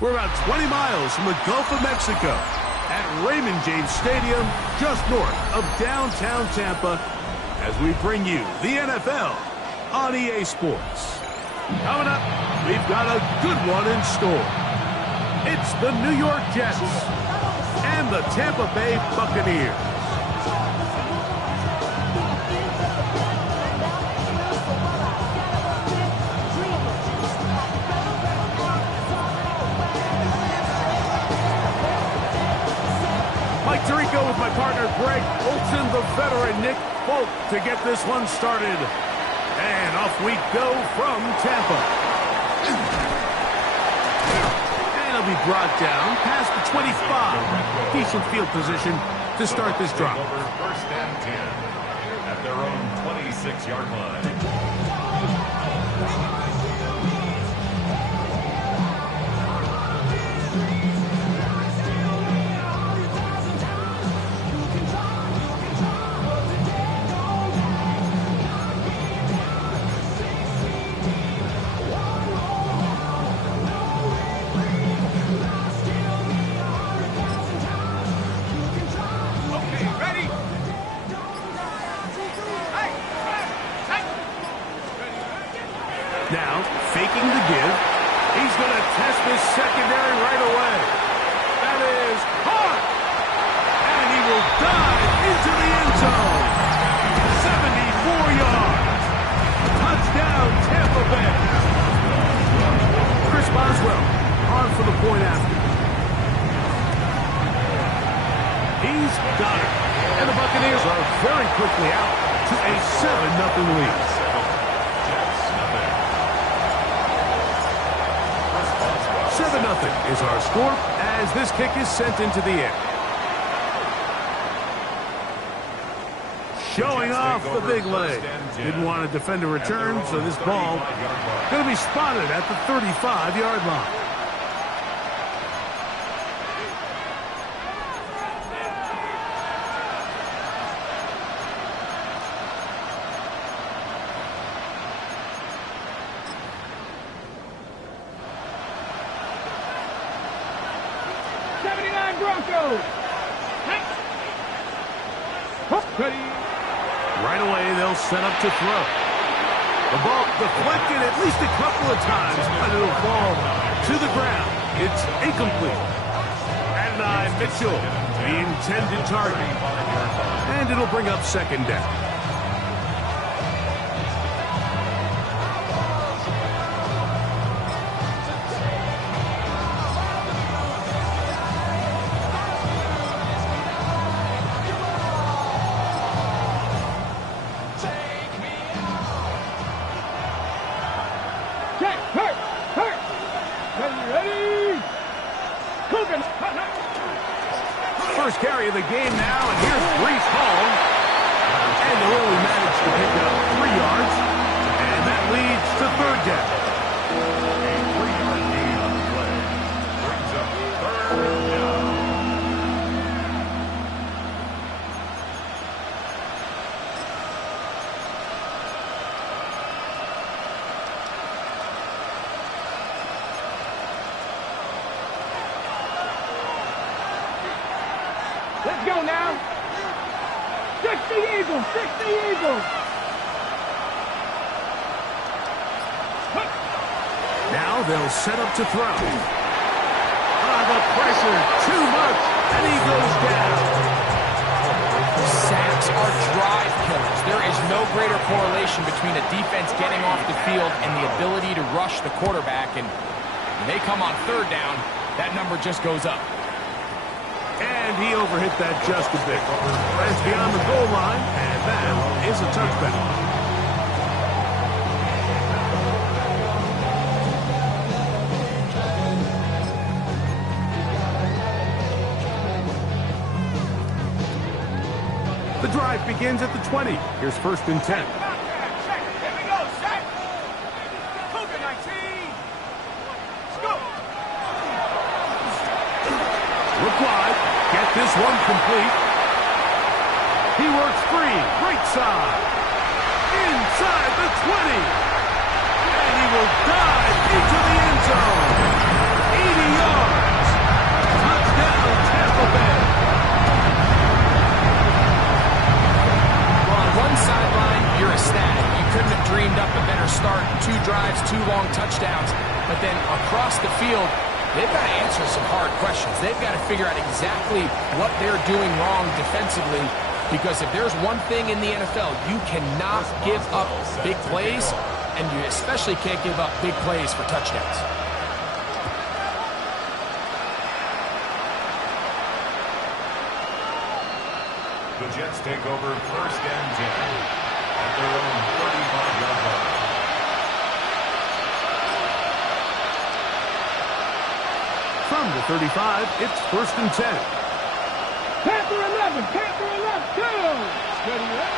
We're about 20 miles from the Gulf of Mexico at Raymond James Stadium, just north of downtown Tampa, as we bring you the NFL on EA Sports. Coming up, we've got a good one in store. It's the New York Jets and the Tampa Bay Buccaneers. Mike Tirico with my partner Greg Olson, the veteran Nick Folk to get this one started. And off we go from Tampa. And it'll be brought down past the 25. Decent field position to start this drive. First and 10 at their own 26-yard line. Now, faking the give. He's going to test this secondary right away. That is caught. And he will dive into the end zone. 74 yards. Touchdown, Tampa Bay. Chris Boswell on for the point after. He's got it. And the Buccaneers are very quickly out to a 7-0 lead. 7-0 is our score as this kick is sent into the air. Showing off the big leg. Didn't want to defend a return, so this ball going to be spotted at the 35-yard line. Right away, they'll set up to throw. The ball deflected at least a couple of times, but it'll fall to the ground. It's incomplete. Adonai Mitchell, the intended target. And it'll bring up second down. First carry of the game now, and here's Brees Hall. And they'll only manage to pick up 3 yards, and that leads to third down. A 3-yard gain on the play brings up third down. Let's go now. 60 Eagles, 60 Eagles. Now they'll set up to throw. The pressure, too much, and he goes down. Sacks are drive killers. There is no greater correlation between a defense getting off the field and the ability to rush the quarterback. And when they come on third down, that number just goes up. And he overhit that just a bit. That's beyond the goal line, and that is a touchback. The drive begins at the 20. Here's first and 10. Got this one complete. He works free, right side. Inside the 20. And he will dive into the end zone. 80 yards. Touchdown, Tampa Bay. Well, on one sideline, you're ecstatic. You couldn't have dreamed up a better start. 2 drives, 2 long touchdowns. But then across the field, they've got to answer some hard questions. They've got to figure out exactly what they're doing wrong defensively, because if there's one thing in the NFL, you cannot give up big plays, and you especially can't give up big plays for touchdowns. The Jets take over 1st and 10 at their own 35-yard line. From the 35, it's 1st and 10. Panther 11, Panther 11, go! Steady up.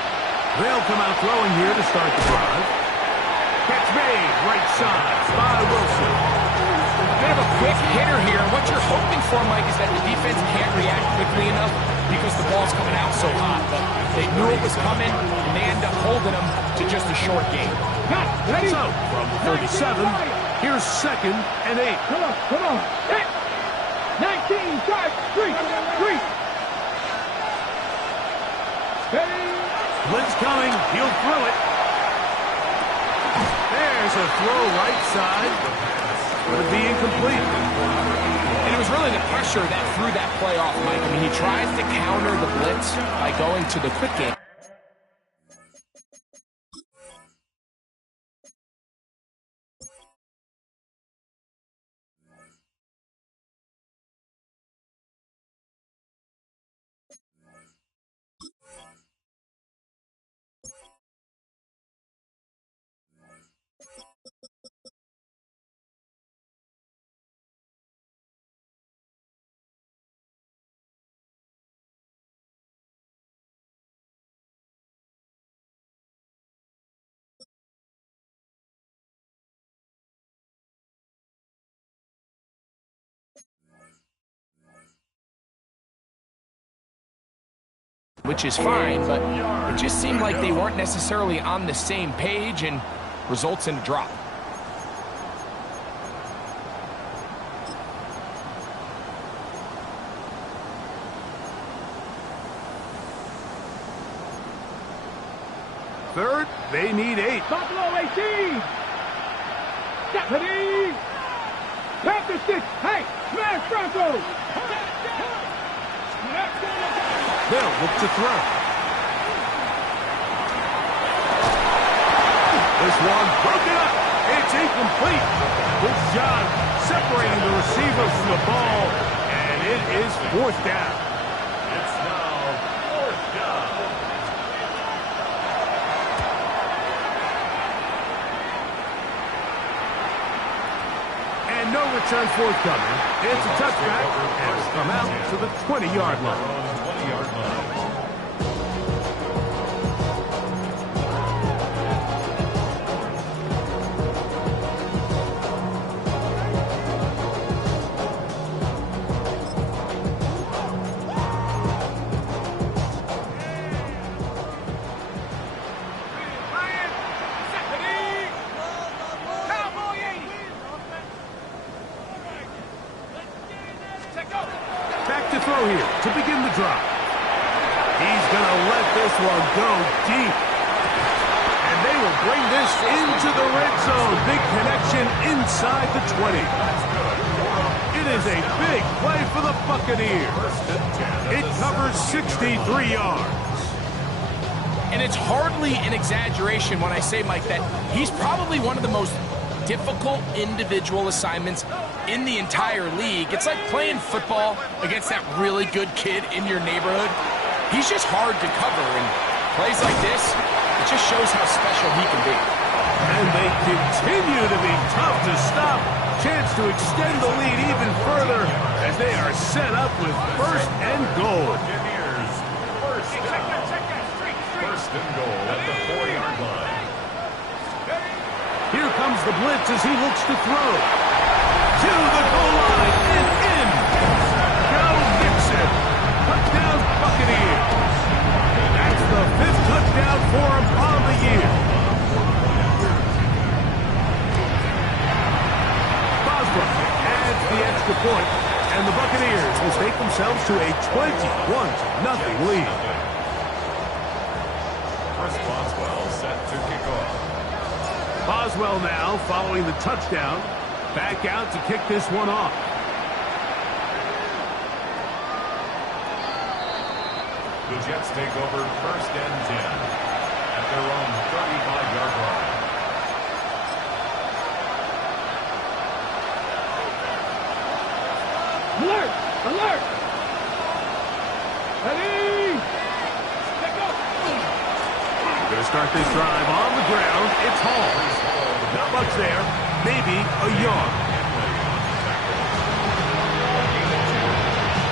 They'll come out throwing here to start the drive. Catch made, right side by Wilson. They have a quick hitter here. What you're hoping for, Mike, is that the defense can't react quickly enough because the ball's coming out so hot. But they knew it was coming, and they end up holding them to just a short game. Ready? So, from the 37, here's 2nd and 8. Come on, come on. Hit. 19, drive, 3. Steady. Blitz coming, he'll throw it. There's a throw right side. Would be incomplete. And it was really the pressure that threw that play off, Mike. I mean, he tries to counter the blitz by going to the quick game. Which is fine, but it just seemed like they weren't necessarily on the same page, and results in a drop. Third, they need 8. Buffalo 18. Deputy. Panther 6. Hey, smash Broncos. They'll look to throw. This one broken up. It's incomplete. Good job separating the receiver from the ball, and it is 4th down. It's now 4th down. And no return forthcoming. It's a touchback, and it's come out to the 20-yard line. 20-yard line. Back to throw here to begin the drive. He's going to let this one go deep. And they will bring this into the red zone. Big connection inside the 20. It is a big play for the Buccaneers. It covers 63 yards. And it's hardly an exaggeration when I say, Mike, that he's probably one of the most difficult individual assignments in the entire league. It's like playing football against that really good kid in your neighborhood. He's just hard to cover, and plays like this, it just shows how special he can be. And they continue to be tough to stop. Chance to extend the lead even further as they are set up with 1st and goal. Buccaneers, 1st down. 1st and goal at the 4-yard line. Here comes the blitz as he looks to throw. To the goal line and in. Go Mixon. themselves to a 21-0 lead. Chris Boswell set to kick off. Boswell now following the touchdown. Back out to kick this one off. The Jets take over 1st and 10 at their own 35-yard line. Alert! Alert! Ready! Pick up! We're going to start this drive on the ground. It's Hall. Not much there. Maybe a yard.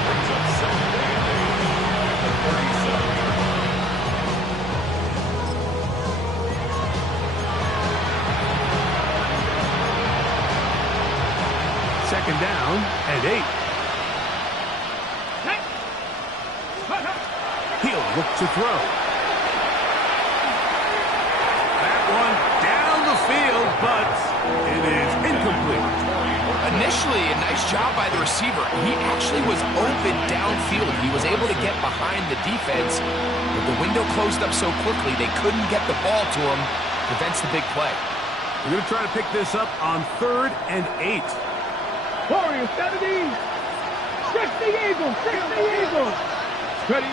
Brings up 2nd and 8 at the 37-yard line. Second down and 8. He'll look to throw. That one down the field, but it is incomplete. Initially, a nice job by the receiver. He actually was open downfield. He was able to get behind the defense, but the window closed up so quickly they couldn't get the ball to him. Prevents the big play. We're going to try to pick this up on 3rd and 8. Warriors 70. 60 Eagles. 60 Eagles. Ready.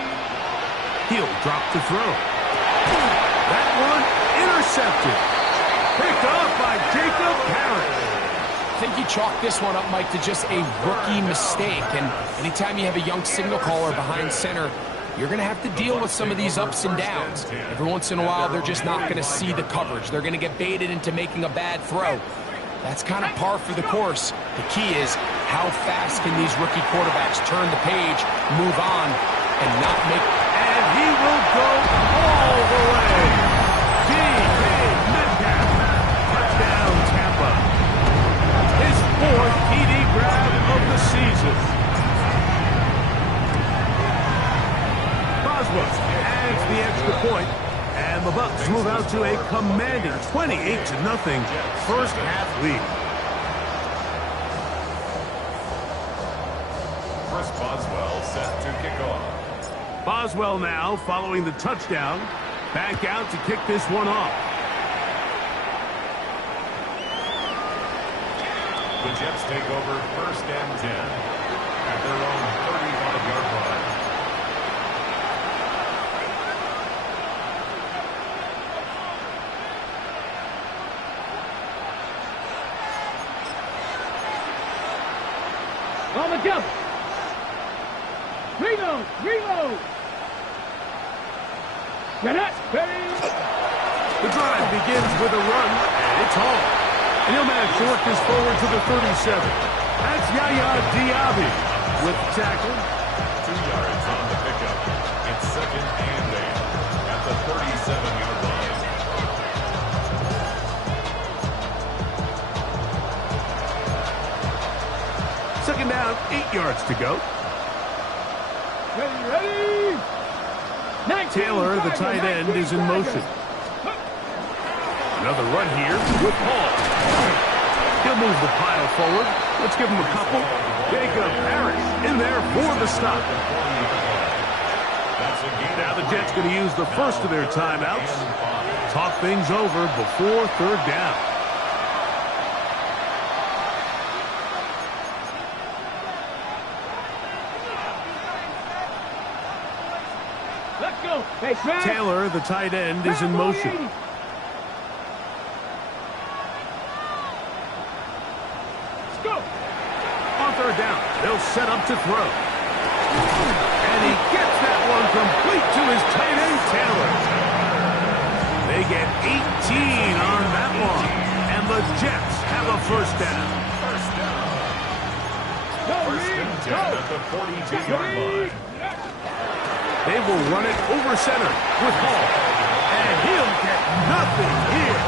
He'll drop to throw. That one intercepted. Picked off by Jacob Harris. I think you chalk this one up, Mike, to just a rookie mistake. And anytime you have a young signal caller behind center, you're going to have to deal with some of these ups and downs. Every once in a while, they're just not going to see the coverage. They're going to get baited into making a bad throw. That's kind of par for the course. The key is how fast can these rookie quarterbacks turn the page, move on, and not make... And he will go all the way. D.K. Metcalf. Touchdown, Tampa. His 4th TD grab of the season. Boswell adds the extra point, and the Bucs move out to a commanding 28-0 first half lead. Chris Boswell set to kick off. Boswell now following the touchdown. Back out to kick this one off. The Jets take over 1st and 10 at their own 35-yard line. On the jump. Reload. Reload. Get up. Ready. The drive begins with a run, and it's Hall. And he'll manage to work this forward to the 37. That's Yaya Diaby with the tackle. 2 yards on the pickup. It's 2nd and 8 at the 37-yard line. Second down, 8 yards to go. Ready. Ready. Taylor, the tight end, is in motion. Another run here with Hall. He'll move the pile forward. Let's give him a couple. Jacob Harris in there for the stop. Now the Jets going to use the first of their timeouts. Talk things over before 3rd down. Let's go. Hey, Taylor, the tight end, is in motion. Let's go. On 3rd down, they'll set up to throw. And he gets that one complete to his tight end, Taylor. They get 18 on that one. And the Jets have a 1st down. Go, 1st and 10 at the 42-yard line. They will run it over center with Hall. And he'll get nothing here.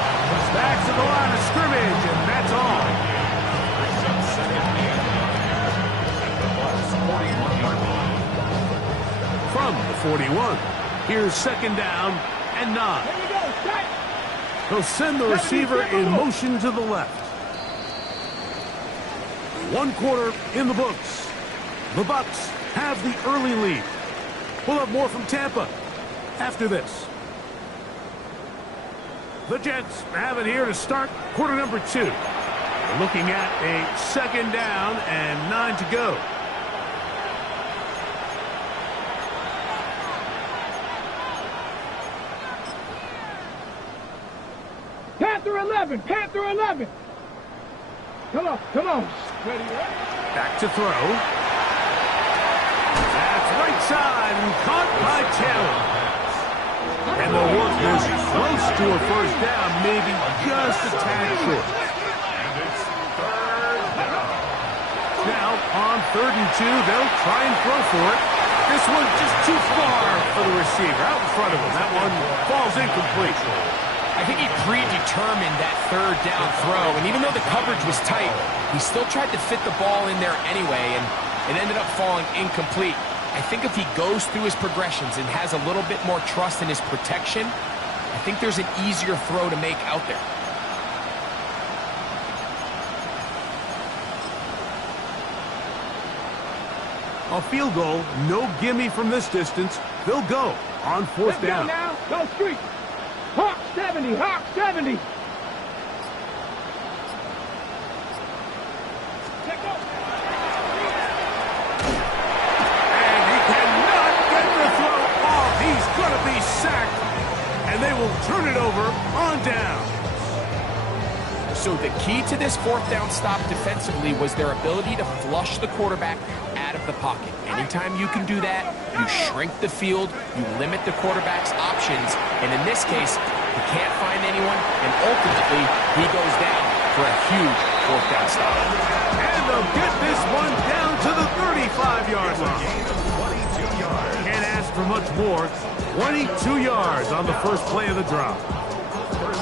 Back to the line of scrimmage, and that's all. Brings up 2nd and 9 at the Bucs 41-yard line. From the 41, here's 2nd down and 9. Here we go. Set. They'll send the receiver in motion to the left. 1 quarter in the books. The Bucs have the early lead. We'll have more from Tampa after this. The Jets have it here to start quarter number 2. We're looking at a 2nd down and 9 to go. Panther 11, Panther 11. Come on. Ready, Back to throw. That's right side and caught by Taylor. And the work was close to a 1st down, maybe just a tad short. And it's 3rd down. Now, on 3rd and 2, they'll try and throw for it. This one's just too far for the receiver, out in front of him. That one falls incomplete. I think he predetermined that 3rd down throw, and even though the coverage was tight, he still tried to fit the ball in there anyway, and it ended up falling incomplete. I think if he goes through his progressions and has a little bit more trust in his protection, I think there's an easier throw to make out there. A field goal, no gimme from this distance. They'll go on 4th down. Now, go street. Hawk 70, Hawk 70. And he cannot get the throw off. He's going to be sacked. And they will turn it over on down. So the key to this 4th down stop defensively was their ability to flush the quarterback out of the pocket. Anytime you can do that, you shrink the field, you limit the quarterback's options, and in this case, he can't find anyone, and ultimately, he goes down for a huge 4th down stop. And they'll get this one down to the 35-yard line. 22 yards. Can't ask for much more. 22 yards on the first play of the drop.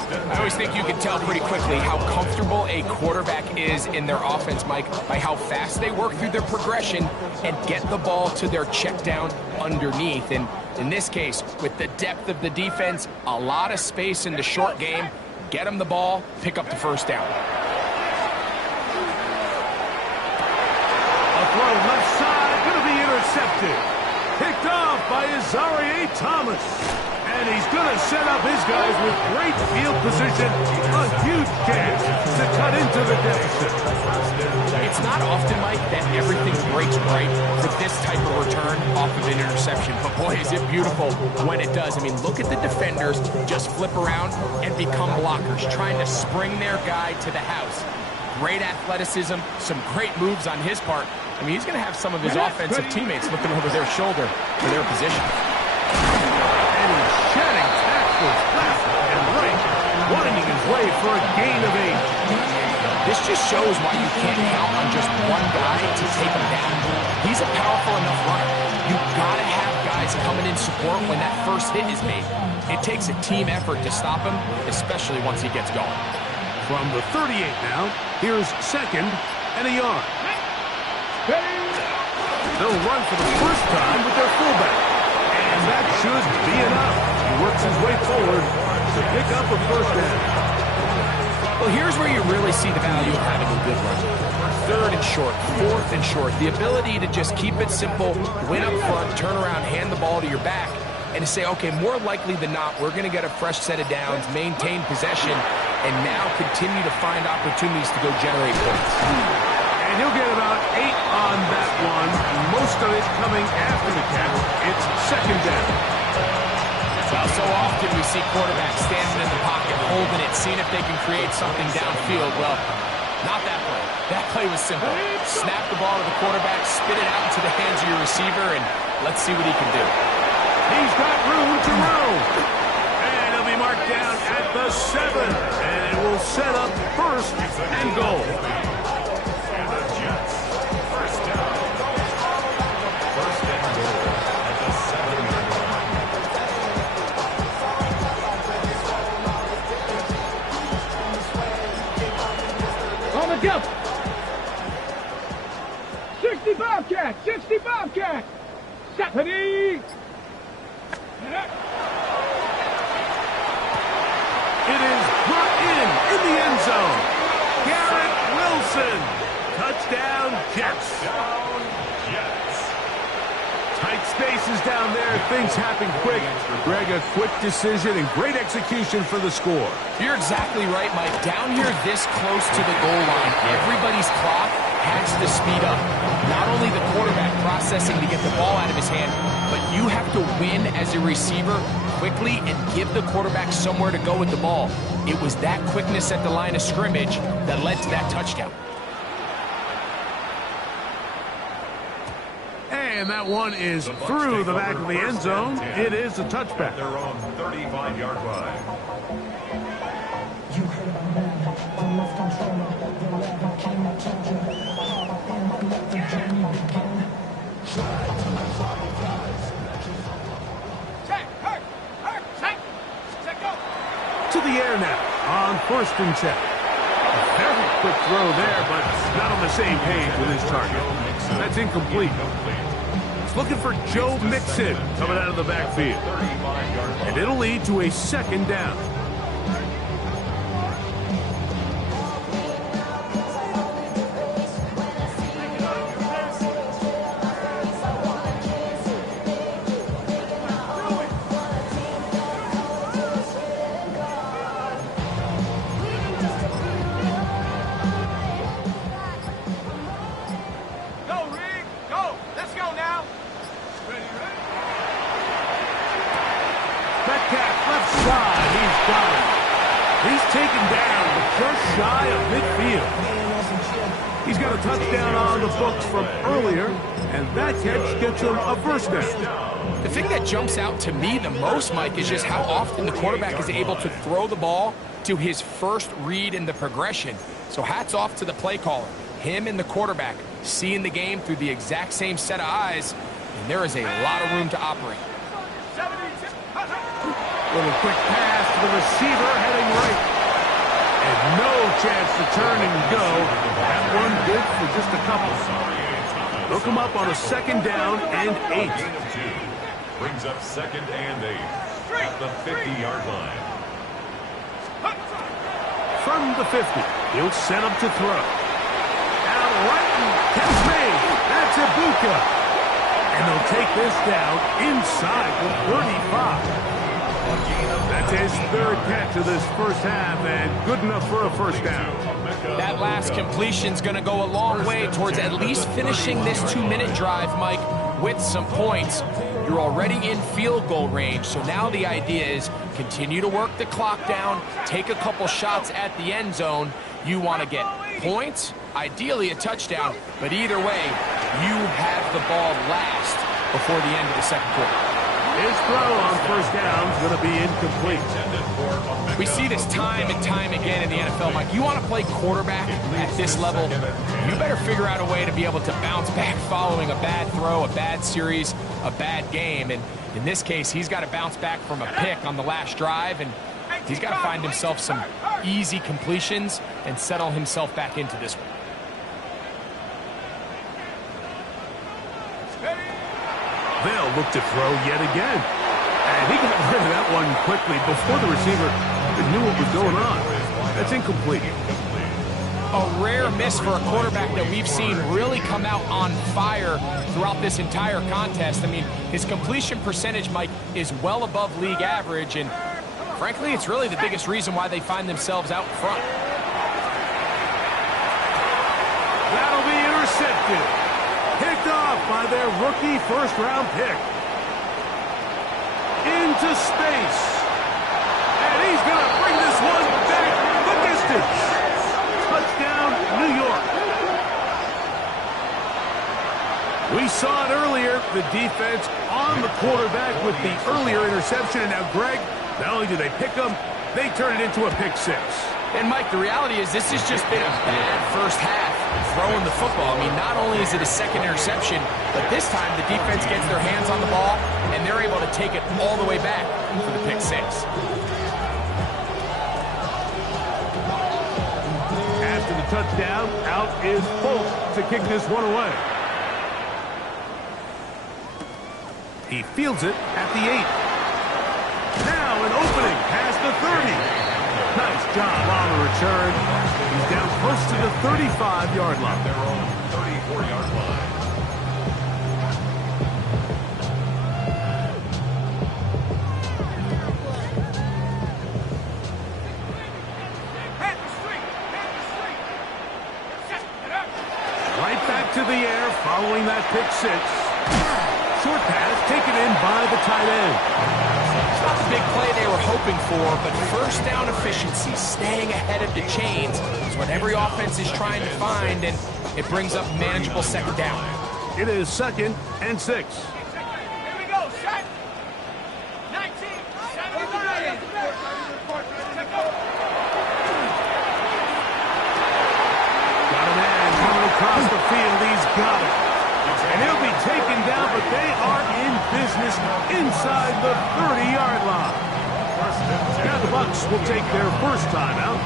I always think you can tell pretty quickly how comfortable a quarterback is in their offense, Mike, by how fast they work through their progression and get the ball to their check down underneath. And in this case, with the depth of the defense, a lot of space in the short game, get them the ball, pick up the 1st down. A throw left side, going to be intercepted. Picked off by Azareye'h Thomas. And he's going to set up his guys with great field position. A huge chance to cut into the deficit. It's not often, Mike, that everything breaks right for this type of return off of an interception. But boy, is it beautiful when it does. I mean, look at the defenders just flip around and become blockers, trying to spring their guy to the house. Great athleticism, some great moves on his part. I mean, he's going to have some of his offensive teammates looking over their shoulder for their position. And he's shedding tackles left and right, winding his way for a gain of 8. This just shows why you can't count on just one guy to take him down. He's a powerful enough runner. You've got to have guys coming in support when that first hit is made. It takes a team effort to stop him, especially once he gets going. From the 38 now, here's 2nd and a yard. They'll run for the first time with their fullback. And that should be enough. He works his way forward to pick up a 1st down. Well, here's where you really see the value of having a good run. 3rd and short, 4th and short. The ability to just keep it simple, win up front, turn around, hand the ball to your back, and to say, okay, more likely than not, we're going to get a fresh set of downs, maintain possession, and now continue to find opportunities to go generate points. And he'll get about 8 on that one. Most of it coming after the catch. It's 2nd down. Well, so often we see quarterbacks standing in the pocket, holding it, seeing if they can create something downfield. Well, not that play. That play was simple. Snap the ball to the quarterback, spit it out into the hands of your receiver, and let's see what he can do. He's got room to roam. And he'll be marked down at the 7. And it will set up 1st and goal. And the Jets, 1st down. 1st and goal at the 7-yard line. On the jump. 60 Bobcat, 60 Bobcat. Stephanie. It is brought in the end zone. Garrett Wilson. Touchdown, Jets. Touchdown, Jets. spaces down there. Things happen quick. Greg, a quick decision and great execution for the score. You're exactly right, Mike. Down here this close to the goal line, everybody's clock has to speed up. Not only the quarterback processing to get the ball out of his hand, but you have to win as a receiver quickly and give the quarterback somewhere to go with the ball. It was that quickness at the line of scrimmage that led to that touchdown. And that one is through the back of the end zone. It is a touchback. They're on 35-yard line. You heard a man, the left controller, the lever came and told you how and let the journey begin. To the air now on 1st and 10. Very quick throw there, but not on the same page with his target. That's incomplete. He's looking for Joe Mixon coming out of the backfield. And it'll lead to a 2nd down. He's got a touchdown on the books from earlier, and that catch gets him a 1st down. The thing that jumps out to me the most, Mike, is just how often the quarterback is able to throw the ball to his first read in the progression. So hats off to the play caller. Him and the quarterback seeing the game through the exact same set of eyes, and there is a lot of room to operate. Little quick pass to the receiver heading right. And no chance to turn and go. That one good for just a couple. They'll come up on a 2nd down and 8. Brings up 2nd and 8 at the 50-yard line. From the 50, he'll set up to throw. Out right and catch made. That's Ibuka. And they'll take this down inside the 35. That's his 3rd catch of this 1st half, and good enough for a 1st down. That last completion's going to go a long way towards at least finishing this 2-minute drive, Mike, with some points. You're already in field goal range, so now the idea is continue to work the clock down, take a couple shots at the end zone. You want to get points, ideally a touchdown, but either way, you have the ball last before the end of the 2nd quarter. His throw on 1st down is going to be incomplete. We see this time and time again in the NFL, Mike. You want to play quarterback at this level, you better figure out a way to be able to bounce back following a bad throw, a bad series, a bad game. And in this case, he's got to bounce back from a pick on the last drive, and he's got to find himself some easy completions and settle himself back into this one. They'll look to throw yet again. And he got rid of that one quickly before the receiver knew what was going on. That's incomplete. A rare miss for a quarterback that we've seen really come out on fire throughout this entire contest. I mean, his completion percentage, Mike, is well above league average, and frankly, it's really the biggest reason why they find themselves out front. That'll be intercepted. Picked off by their rookie 1st-round pick. Into space. And he's going to bring this one back the distance. Touchdown, New York. We saw it earlier, the defense on the quarterback with the earlier interception. And now, Greg, not only do they pick him, they turn it into a pick 6. And, Mike, the reality is this has just been a bad 1st half throwing the football. I mean, not only is it a 2nd interception, but this time the defense gets their hands on the ball, and they're able to take it all the way back for the pick 6. After the touchdown, out is Polk to kick this one away. He fields it at the 8. Now an opening past the 30. Nice job on the return. He's down close to the 35-yard line. They're on 34-yard line. Following that pick six. Short pass taken in by the tight end. It's not the big play they were hoping for, but first down efficiency, staying ahead of the chains, is what every offense is trying to find, and it brings up manageable second down. It is 2nd and 6. Here we go, set. 19, 79. Got a man coming across the field. He's got it. And he'll be taken down, but they are in business inside the 30-yard line. Now the Bucs will take their first timeout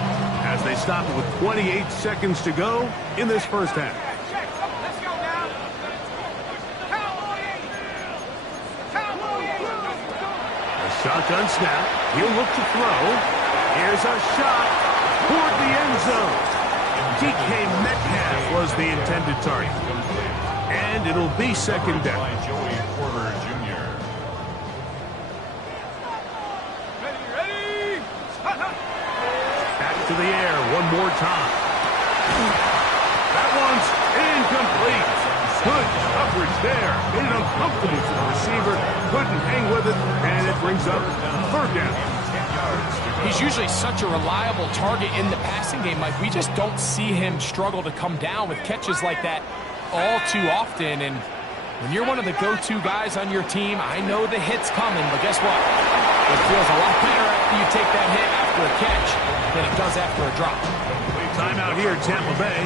as they stop it with 28 seconds to go in this first half. Let's go now. A shotgun snap. He'll look to throw. Here's a shot toward the end zone. DK Metcalf was the intended target. And it'll be second down. Joey Porter Jr. Ready. Back to the air one more time. That one's incomplete. Good coverage there. Made it uncomfortable for the receiver. Couldn't hang with it, and it brings up third down. He's usually such a reliable target in the passing game, Mike. We just don't see him struggle to come down with catches like that all too often. And when you're one of the go-to guys on your team, I know the hit's coming, but guess what? It feels a lot better after you take that hit after a catch than it does after a drop. Timeout here at Tampa Bay.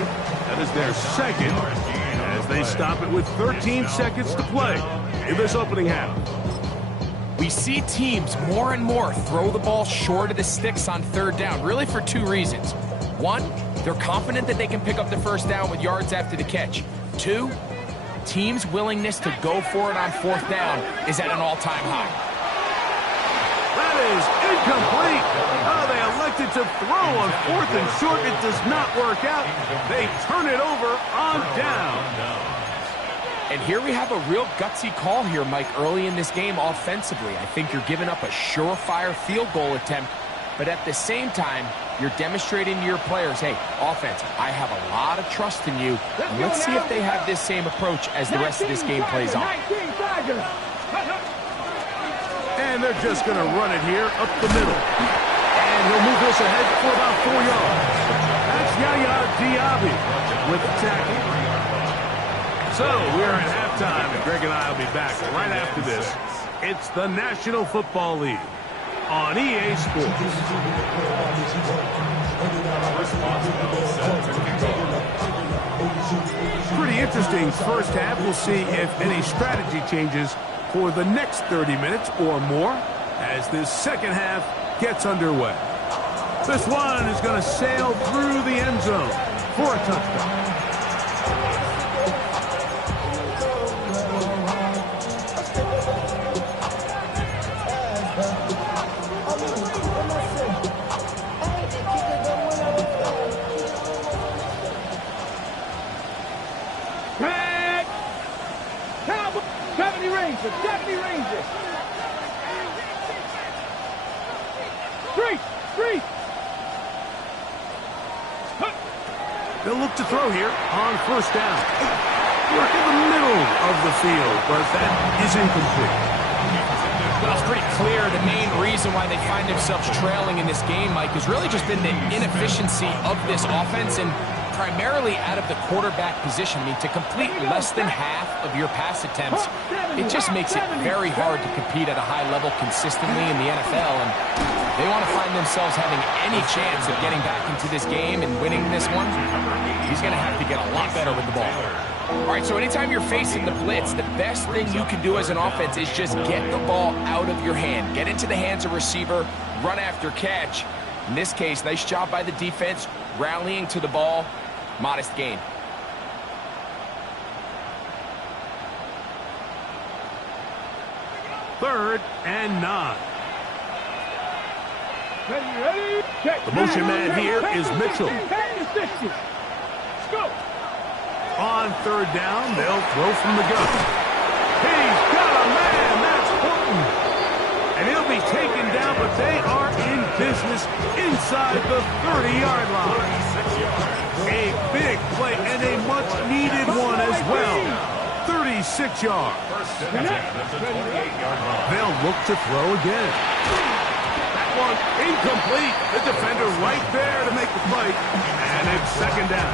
That is their second as they stop it with 13 seconds to play in this opening half. We see teams more and more throw the ball short of the sticks on third down, really for two reasons. One, they're confident that they can pick up the first down with yards after the catch. Two, teams' willingness to go for it on fourth down is at an all-time high. That is incomplete. Oh, they elected to throw on 4th and short. It does not work out. They turn it over on down. And here we have a real gutsy call here, Mike, early in this game offensively. I think you're giving up a surefire field goal attempt, but at the same time, you're demonstrating to your players, hey, offense, I have a lot of trust in you. And let's see if they have this same approach as the rest of this game plays on. And they're just going to run it here up the middle. And he'll move this ahead for about 4 yards. That's Yaya Diaby with the tackle. So we're at halftime, and Greg and I will be back right after this. It's the National Football League on EA Sports. Pretty interesting first half. We'll see if any strategy changes for the next 30 minutes or more as this second half gets underway. This one is going to sail through the end zone for a touchdown. Deputy Rangers. Street. They'll look to throw here on first down. Work in the middle of the field, but that is incomplete. Well, it's pretty clear the main reason why they find themselves trailing in this game, Mike, has really just been the inefficiency of this offense and primarily out of the quarterback position. I mean, to complete less than half of your pass attempts, it just makes it very hard to compete at a high level consistently in the NFL, and they want to find themselves having any chance of getting back into this game and winning this one. He's going to have to get a lot better with the ball. All right, so anytime you're facing the blitz, the best thing you can do as an offense is just get the ball out of your hand. Get into the hands of receiver, run after catch. In this case, nice job by the defense, rallying to the ball. Modest gain. Third and 9. Ready? Check. The motion man here is Mitchell. Let's go. On third down, they'll throw from the gun. He's got a man. That's Horton. And he'll be taken down, but they are in business inside the 30-yard line. A big play and a much-needed one as well. 26 yards. First and 10 at the 28-yard line. They'll look to throw again. That one incomplete. The defender right there to make the play. And it's second down.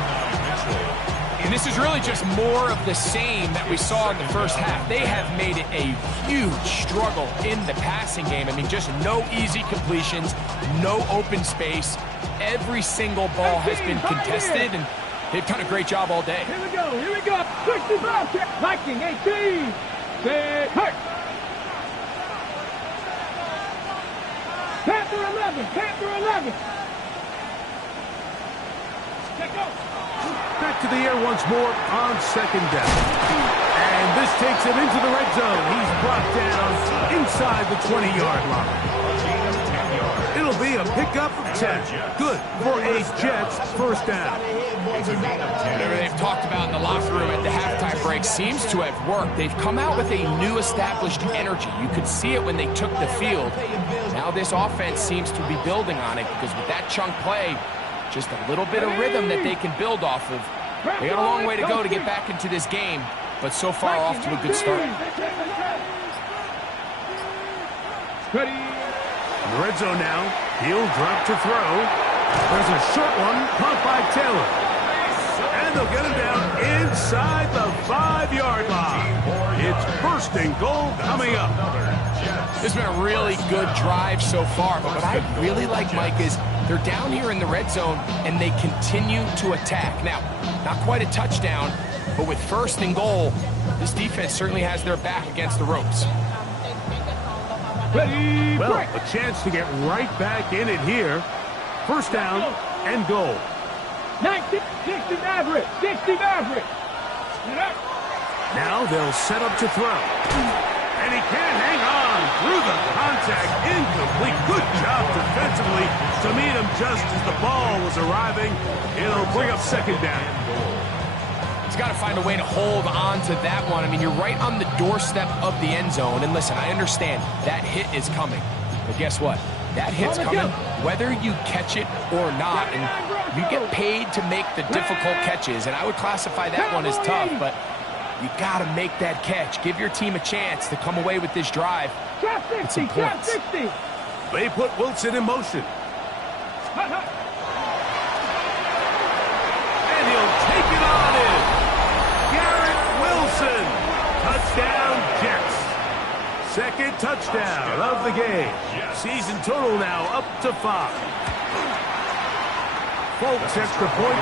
And this is really just more of the same that we saw in the first half. They have made it a huge struggle in the passing game. I mean, just no easy completions, no open space. Every single ball has been contested, and they've done a great job all day. Here we go, here we go. 65, Viking 18. Say, hurt. Panther 11, Panther 11. Let's go. Back to the air once more on second down. And this takes him into the red zone. He's brought down inside the 20-yard line. It'll be a pickup of 10. Good for a Jets first down. Whatever they've talked about in the locker room at the halftime break seems to have worked. They've come out with a new established energy. You could see it when they took the field. Now this offense seems to be building on it because with that chunk play, just a little bit of rhythm that they can build off of. They got a long way to go to get back into this game, but so far off to a good start. Ready. In the red zone now, he'll drop to throw. There's a short one caught by Taylor. And they'll get him down inside the 5-yard line. It's first and goal coming up. This has been a really good drive so far, but what I really like, Mike, is they're down here in the red zone, and they continue to attack. Now, not quite a touchdown, but with first and goal, this defense certainly has their back against the ropes. Ready. Well, a chance to get right back in it here. First down and goal. 60 Maverick, 60 Maverick. Now they'll set up to throw. And he can't hang on through the contact. Incomplete. Good job defensively to meet him just as the ball was arriving. It'll bring up second down. He's got to find a way to hold on to that one. I mean, you're right on the doorstep of the end zone. And listen, I understand that hit is coming. But guess what? That hit's coming whether you catch it or not. And you get paid to make the difficult catches. And I would classify that one as tough, but you got to make that catch. Give your team a chance to come away with this drive. With some points. They put Wilson in motion. And he'll take it on in. Garrett Wilson. Touchdown, Jets. Second touchdown of the game. Season total now up to 5. Folks' extra point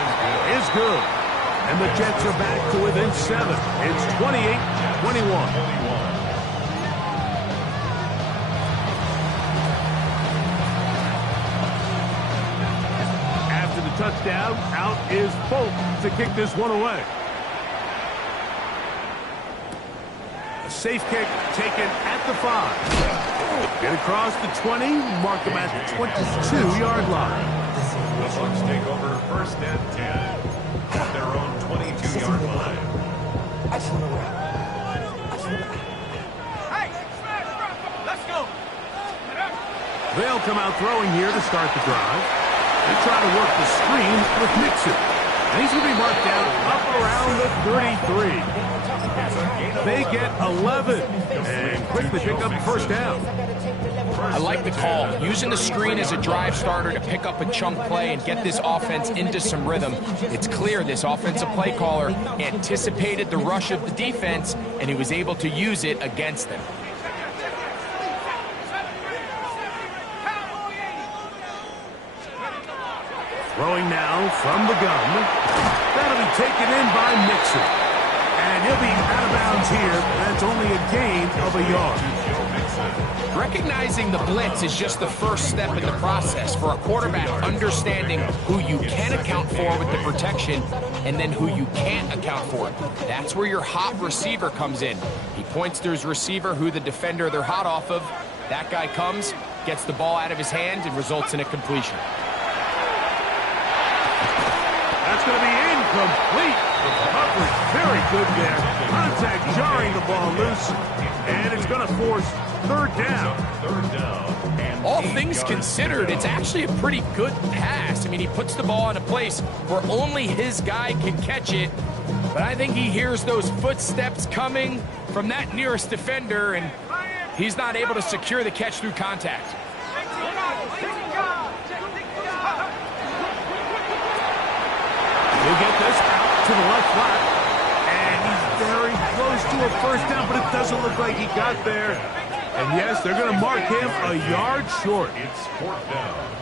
is good. And the Jets are back to within 7. It's 28-21. After the touchdown, out is Folk to kick this one away. A safe kick taken at the 5. Get across the 20, mark them at the 22-yard line. The Bucs take over first and 10 at their own 22-yard line. Hey, let's go. They'll come out throwing here to start the drive. They try to work the screen with Mixon. And he's going to be marked down up around the 33. They get 11 and quickly pick up the first down. I like the call. Using the screen as a drive starter to pick up a chunk play and get this offense into some rhythm. It's clear this offensive play caller anticipated the rush of the defense, and he was able to use it against them. Throwing now from the gun. That'll be taken in by Mixon. And he'll be out of bounds here. That's only a gain of a yard. Recognizing the blitz is just the first step in the process for a quarterback, understanding who you can account for with the protection and then who you can't account for. That's where your hot receiver comes in. He points to his receiver, who the defender they're hot off of. That guy comes, gets the ball out of his hand, and results in a completion. That's going to be incomplete. The coverage very good there. Contact jarring the ball loose. And it's going to force third down. And All things considered, it's actually a pretty good pass. I mean, he puts the ball in a place where only his guy can catch it. But I think he hears those footsteps coming from that nearest defender, and he's not able to secure the catch through contact. He'll get this out to the left flat. And he's very close to a first down, but it doesn't look like he got there. And yes, they're going to mark him a yard short. It's fourth down.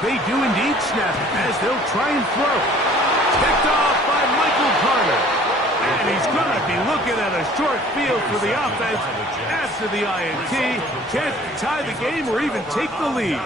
They do indeed snap as they'll try and throw. Picked off by Michael Carter. And he's going to be looking at a short field for the offense after the INT. Chance to tie the game or even take the lead.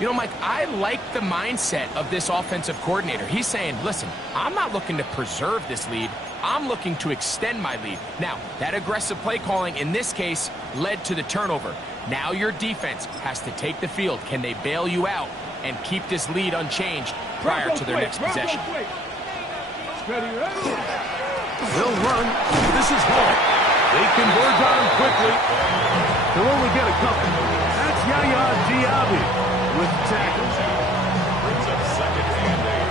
You know, Mike, I like the mindset of this offensive coordinator. He's saying, listen, I'm not looking to preserve this lead. I'm looking to extend my lead. Now, that aggressive play calling in this case led to the turnover. Now your defense has to take the field. Can they bail you out and keep this lead unchanged prior to their next possession? They'll run. This is Hall. They converge on him quickly. They'll only get a couple. That's Yaya Diaby with the tackles. Brings up second and 8.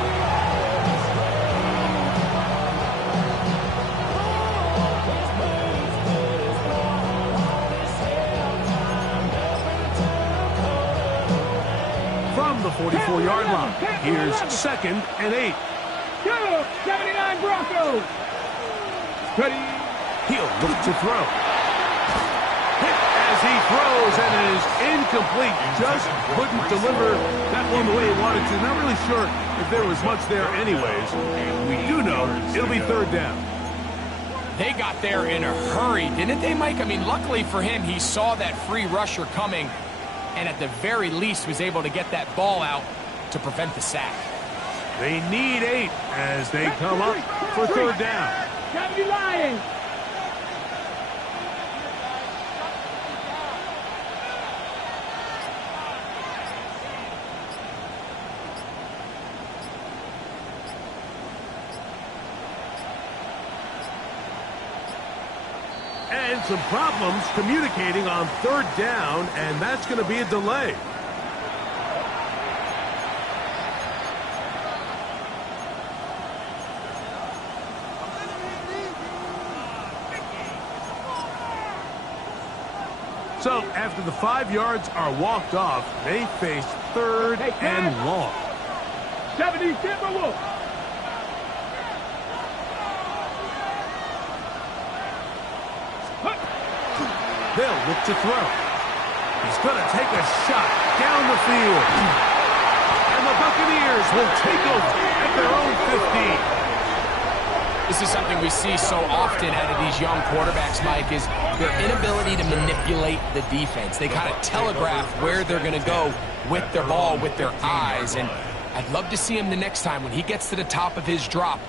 From the 44-yard line, here's second and 8. 79 Broncos. Ready. He'll look to throw. Hit as he throws, and it is incomplete. Just couldn't deliver that one the way he wanted to. Not really sure if there was much there anyways. We do know it'll be third down. They got there in a hurry, didn't they, Mike? I mean, luckily for him, he saw that free rusher coming, and at the very least was able to get that ball out to prevent the sack. They need 8 as they come up for third down. 70 Lions. And some problems communicating on third down, and that's going to be a delay. So after the 5 yards are walked off, they face third and long. 70 Timberwolves. They'll look to throw. He's going to take a shot down the field. And the Buccaneers will take over at their own 15. This is something we see so often out of these young quarterbacks, Mike, is their inability to manipulate the defense. They kind of telegraph where they're going to go with their ball, with their eyes. And I'd love to see him the next time when he gets to the top of his drop.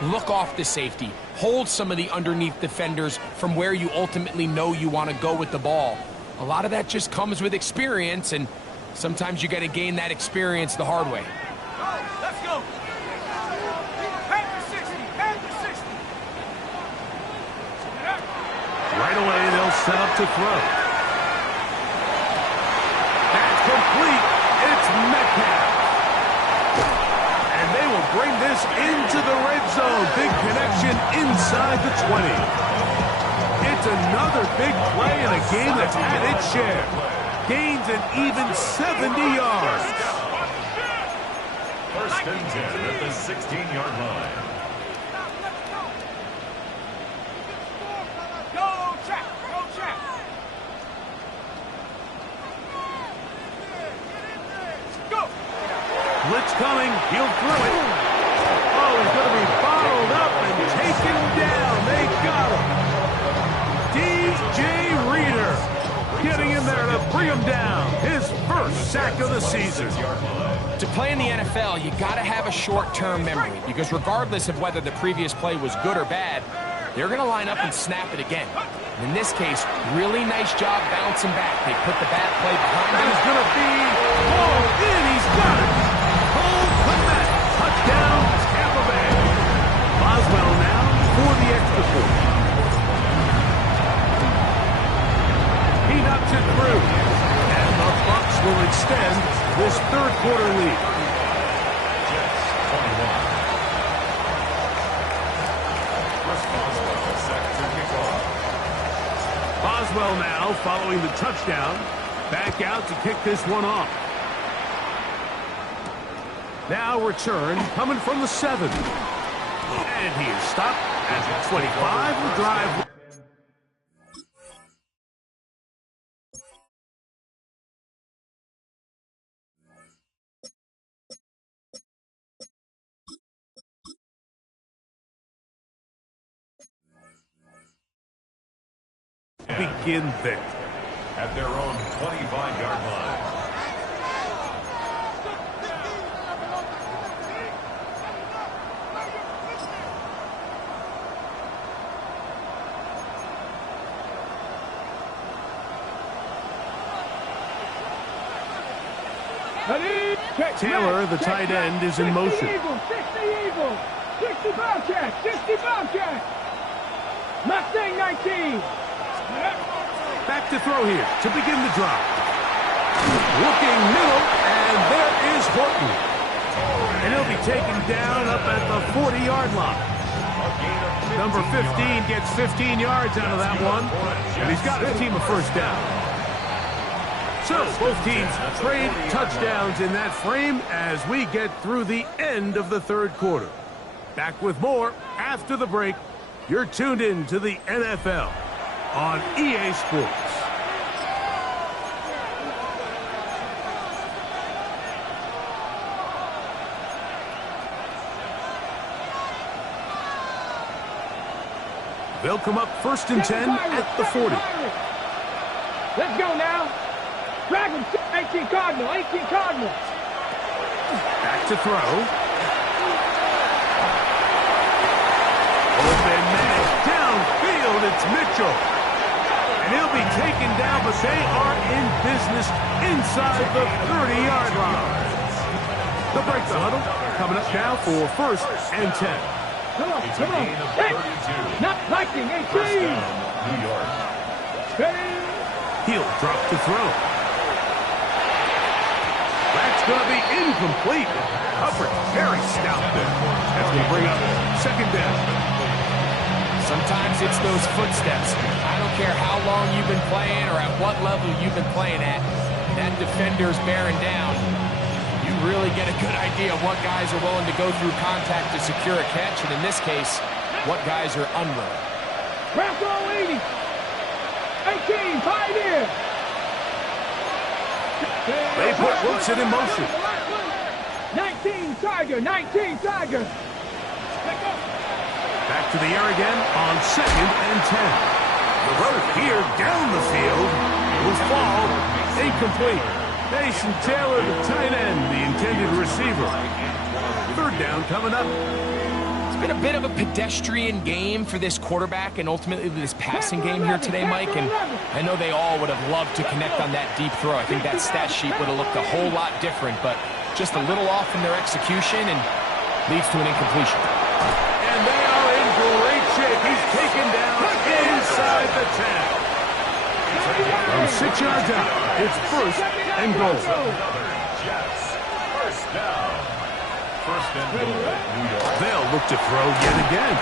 Look off the safety. Hold some of the underneath defenders from where you ultimately know you want to go with the ball. A lot of that just comes with experience, and sometimes you got to gain that experience the hard way. Let's go. Right away, they'll set up to throw. That's complete. It's Metcalf. And they will bring this into the red zone. Big connection inside the 20. It's another big play in a game that's had its share. Gains an even 70 yards. First and 10 at the 16-yard line. Blitz coming. He'll throw it. Oh, he's going to be bottled up and taken down. They got him. DJ Reader getting in there to bring him down. His first sack of the season. To play in the NFL, you got to have a short-term memory, because regardless of whether the previous play was good or bad, they're going to line up and snap it again. And in this case, really nice job bouncing back. They put the bad play behind him. He's going to be hauled in. He's got it. Cole Kmet. Touchdown, Tampa Bay. Boswell now for the extra point. Jets 21. Chris Boswell set to kick off. Boswell now following the touchdown. Back out to kick this one off. Now return coming from the 7. And he is stopped at the 25. The drive. Begin there. At their own 25-yard line. Taylor, the tight end, is in motion. 60 Eagles, 60 Bobcats, 60 Bobcats. Mustang 19. Back to throw here to begin the drive. Looking middle, and there is Horton. And he'll be taken down up at the 40-yard line. Number 15 gets 15 yards out of that one, and he's got his team a first down. So both teams trade touchdowns in that frame as we get through the end of the third quarter. Back with more after the break. You're tuned in to the NFL on EA Sports. They'll come up 1st and 10 at the 40. Let's go now. Dragons, 18 Cardinal, 18 Cardinal. Back to throw. Open man downfield, it's Mitchell. And he'll be taken down, but they are in business inside the 30-yard line. They'll break the huddle. Coming up now for 1st and 10. Come on, It's a come on. gain of Hey, 32. not liking, First 18. down, New York. He'll drop to throw. That's going to be incomplete. Hubbard, very stout there. That's going to bring up 2nd down. Sometimes it's those footsteps. I don't care how long you've been playing or at what level you've been playing at. That defender's bearing down. You really get a good idea of what guys are willing to go through contact to secure a catch, and in this case, what guys are unwilling. Bronco 80. 18, Pioneer. They put Wilson in motion. 19, Tiger, 19, Tiger. Back to the air again on 2nd and 10. The rope here down the field will fall incomplete. Mason Taylor, the tight end, the intended receiver. 3rd down coming up. It's been a bit of a pedestrian game for this quarterback and ultimately this passing game here today, Mike. And I know they all would have loved to connect on that deep throw. I think that stat sheet would have looked a whole lot different, but just a little off in their execution and leads to an incompletion. And they are in great shape. He's taken down inside the 10. From 6 yards out, it's 1st and goal. Jets. First down. 1st and goal, New York. They'll look to throw yet again.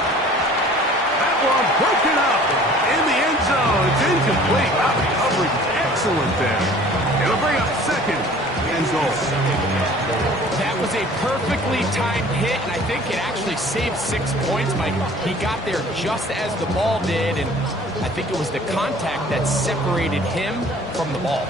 That one broken up in the end zone. It's incomplete. Wow, the coverage is excellent there. It'll bring up 2nd and goal. That was a perfectly timed hit, and I think it actually saved 6 points, Mike. He got there just as the ball did, and I think it was the contact that separated him from the ball.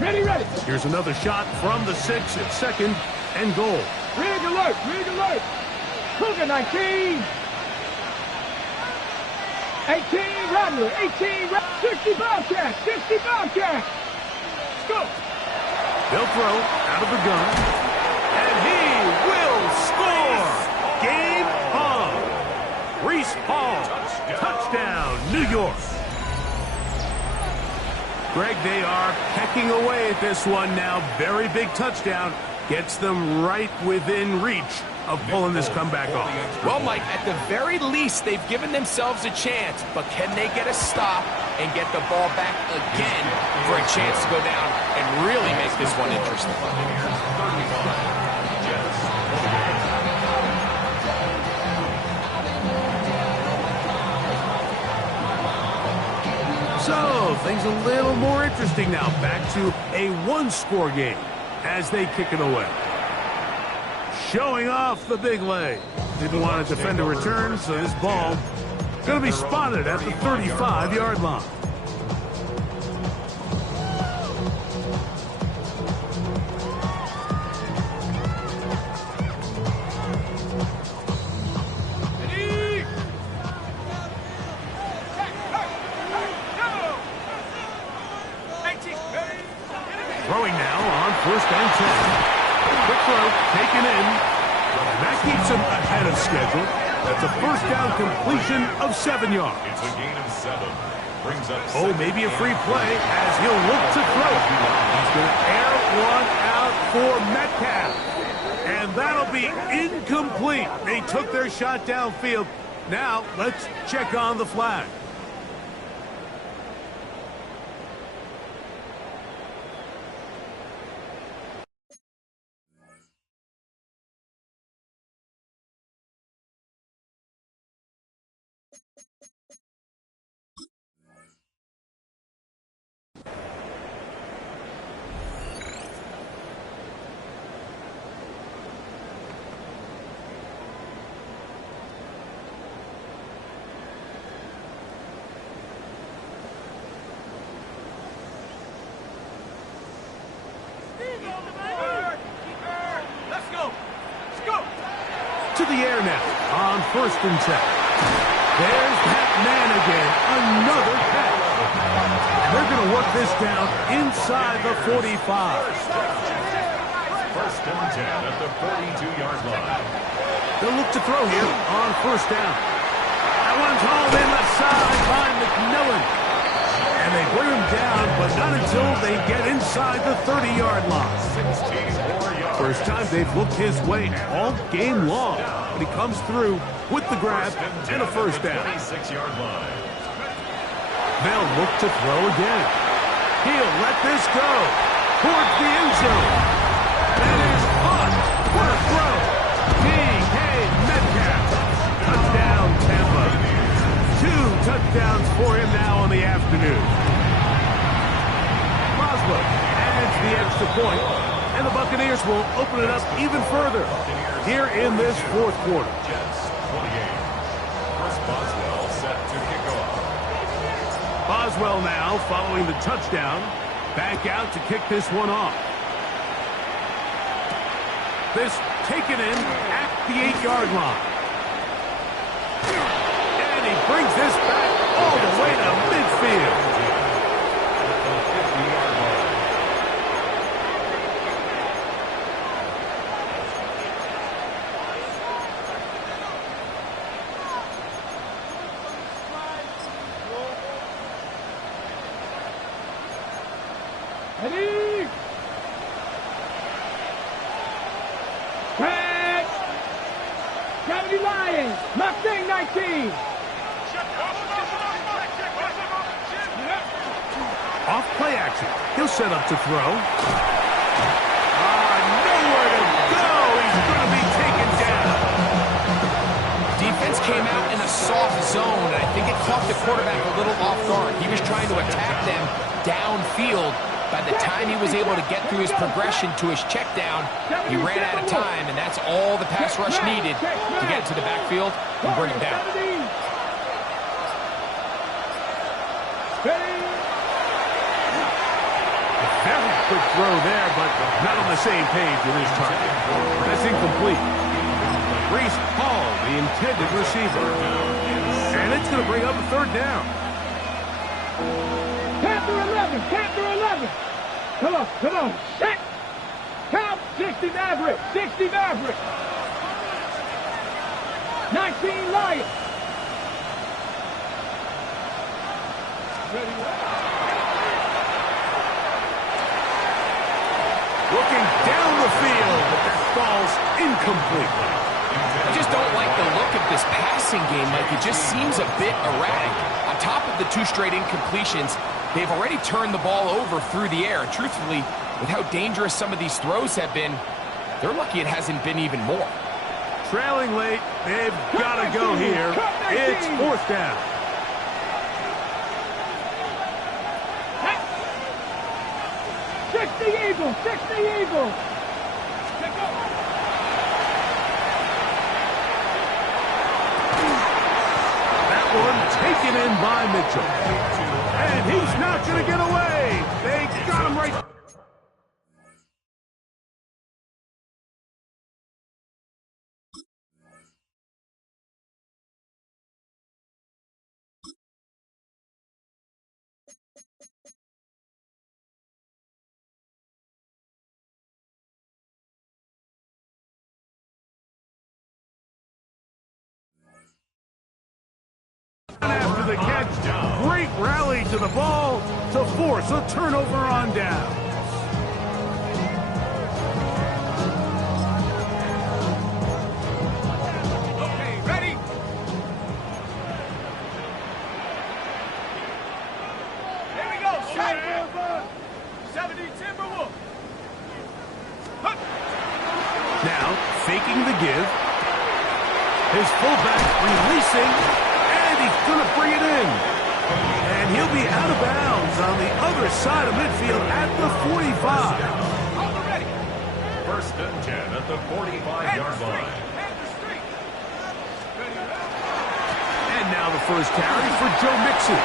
Ready, ready. Here's another shot from the 6 at 2nd and goal. Rig alert, rig alert. Cougar 19. 18, Rattler, 18, 60 Bobcats, 60 Bobcats. Let's go. They'll throw out of the gun. And he will score. Game on. Reese Hall. Touchdown, New York. Greg, they are pecking away at this one now. Very big touchdown. Gets them right within reach of pulling this comeback off. Well, Mike, at the very least, they've given themselves a chance, but can they get a stop and get the ball back again for a chance to go down and really make this one interesting. So, things a little more interesting now. Back to a one-score game as they kick it away. Showing off the big leg. Didn't want to defend a return, so this ball going to be spotted at the 35-yard line. Throwing now on 1st and 10. Quick throw, taken in. And that keeps him ahead of schedule. That's a first down completion of 7 yards. It's a gain of 7. Brings up maybe a free play as he'll look to throw it. He's going to air one out for Metcalf. And that'll be incomplete. They took their shot downfield. Now, let's check on the flag. To the air now on 1st and 10. There's that man again, another catch. And they're going to work this down inside the 45. 1st and 10 at the 42-yard line. They'll look to throw here on 1st down. That one's hauled in left side by McMillan. And they bring him down, but not until they get inside the 30-yard line. 64 yards. First time they've looked his way all game long, but he comes through with the grab and a first down. 26-yard line. They'll look to throw again. He'll let this go towards the end zone. That is caught. What a throw. D.K. Metcalf. Touchdown, Tampa. 2 touchdowns for him now on the afternoon. Boswell adds the extra point, and the Buccaneers will open it up even further here in this 4th quarter. Jets, 28. First Boswell set to kick off. Boswell now following the touchdown. Back out to kick this one off. This taken in at the 8-yard line. And he brings this back all the way to midfield. Ready? Catch! Gravity Lions, Mustang 19. Off play action. He'll set up to throw. Nowhere to go. He's going to be taken down. Defense came out in a soft zone, and I think it caught the quarterback a little off guard. He was trying to attack them downfield. By the time he was able to get through his progression to his check down, he ran out of time, and that's all the pass rush needed to get to the backfield and bring him down. Very quick throw there, but not on the same page with his target. That's incomplete. Breece Hall, the intended receiver. And it's going to bring up a 3rd down. Panther 11, Panther 11. Come on, set. Count, 60 Maverick, 60 Maverick. 19 Lions. Looking down the field, but that falls incomplete. I just don't like the look of this passing game. Like, it just seems a bit erratic. I On top of the 2 straight incompletions, they've already turned the ball over through the air. And truthfully, with how dangerous some of these throws have been, they're lucky it hasn't been even more. Trailing late, they've got to go here. It's 4th down. Six the Eagles! Six the Eagles! That one taken in by Mitchell. And he's not going to get away. They got him right. After the catch, great rally to the ball to force a turnover on down. Okay, ready? Here we go, 70 Timberwolves. Now, faking the give. His fullback releasing, and he's going to bring it in. And he'll be out of bounds on the other side of midfield at the 45. Ready. 1st and 10 at the 45-yard line. And now the first carry for Joe Mixon.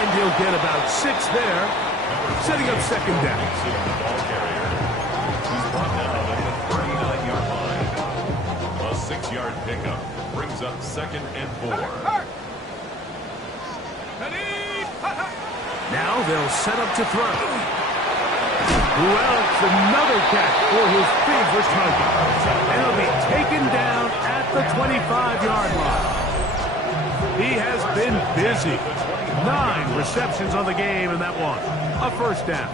And he'll get about 6 there, setting up 2nd down. The ball carrier. He's brought down at the 39-yard line. A 6-yard pickup brings up 2nd and 4. Now they'll set up to throw. Well, another catch for his favorite target. And he'll be taken down at the 25-yard line. He has been busy. 9 receptions on the game in that one. A 1st down.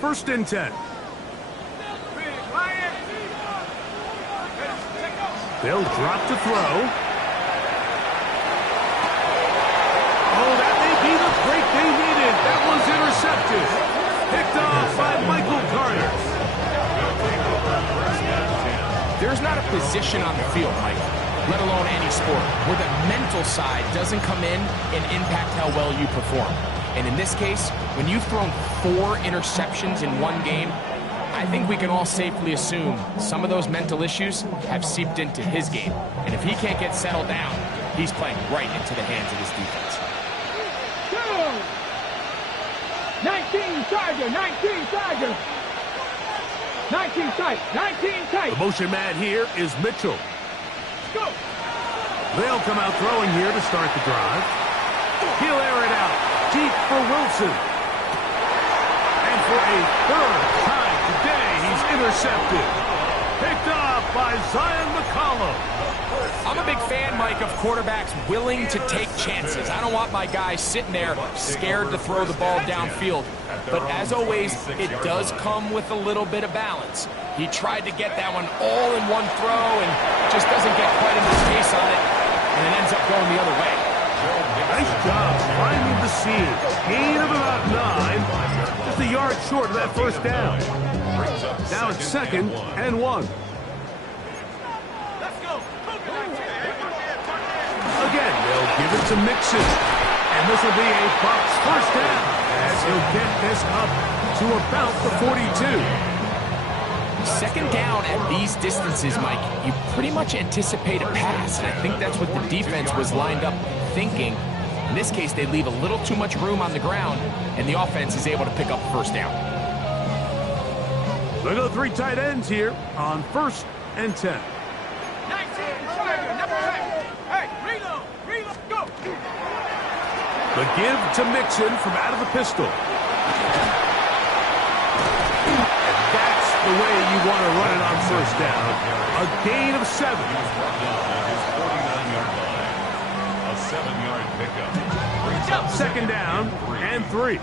First and 10. They'll drop to throw. Oh, that may be the break they needed. That was intercepted. Picked off by Michael Carter. There's not a position on the field, Mike, let alone any sport, where the mental side doesn't come in and impact how well you perform. And in this case, when you've thrown 4 interceptions in one game, I think we can all safely assume some of those mental issues have seeped into his game. And if he can't get settled down, he's playing right into the hands of his defense. 19 Tiger, 19 Tiger. 19 tight, 19 tight. The motion man here is Mitchell. Go. They'll come out throwing here to start the drive. He'll air it out deep for Wilson. And for a 3rd time today, he's intercepted. Picked off by Zion McCollum. I'm a big fan, Mike, of quarterbacks willing to take chances. I don't want my guys sitting there scared to throw the ball downfield. But as always, it does come with a little bit of balance. He tried to get that one all in one throw and just doesn't get quite enough space on it, and it ends up going the other way. Nice job finding the seam. Gain of about 9. Just a yard short of that 1st down. Now it's 2nd and 1. Again, they'll give it to Mixon. And this will be a Bucs 1st down as he'll get this up to about the 42. 2nd down at these distances, Mike, you pretty much anticipate a pass, and I think that's what the defense was lined up thinking. In this case, they leave a little too much room on the ground, and the offense is able to pick up 1st down. Look at the 3 tight ends here on 1st and 10. 19 Tiger, number 10. Hey, reload, go. The give to Mixon from out of the pistol. And that's the way you want to run it on 1st down. A gain of 7. 7-yard pickup. Brings up Second down and 3.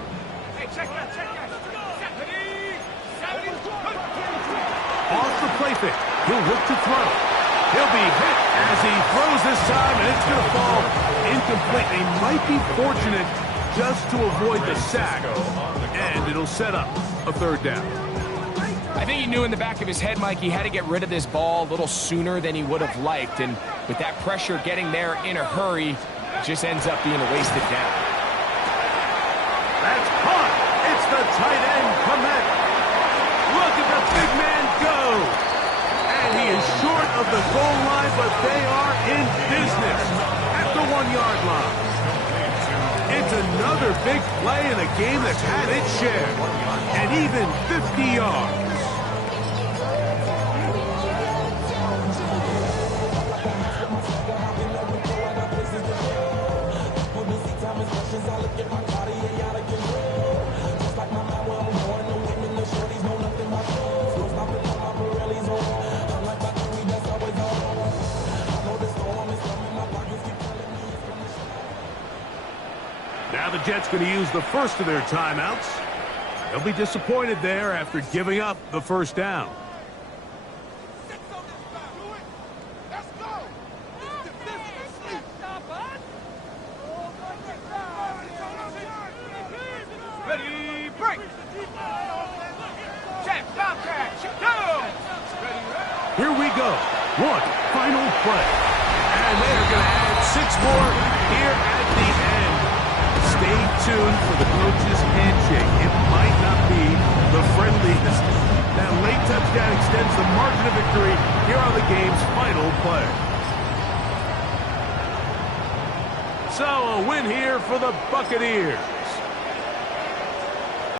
Off the play fake. He'll look to throw. He'll be hit as he throws this time, and it's going to fall incomplete. He might be fortunate just to avoid the sack, and it'll set up a third down. I think he knew in the back of his head, Mike, he had to get rid of this ball a little sooner than he would have liked, and with that pressure getting there in a hurry, it just ends up being a wasted down. That's caught. It's the tight end, Komet. Look at the big man go. And he is short of the goal line, but they are in business at the 1-yard line. It's another big play in a game that's had its share. And even 50 yards. Now the Jets going to use the first of their timeouts. They'll be disappointed there after giving up the first down. Ready, break. Here we go. One final play. And they're going to add 6 more here at the end. Stay tuned for the coach's handshake. It might not be the friendliest. That late touchdown extends the margin of victory here on the game's final play. So a win here for the Buccaneers.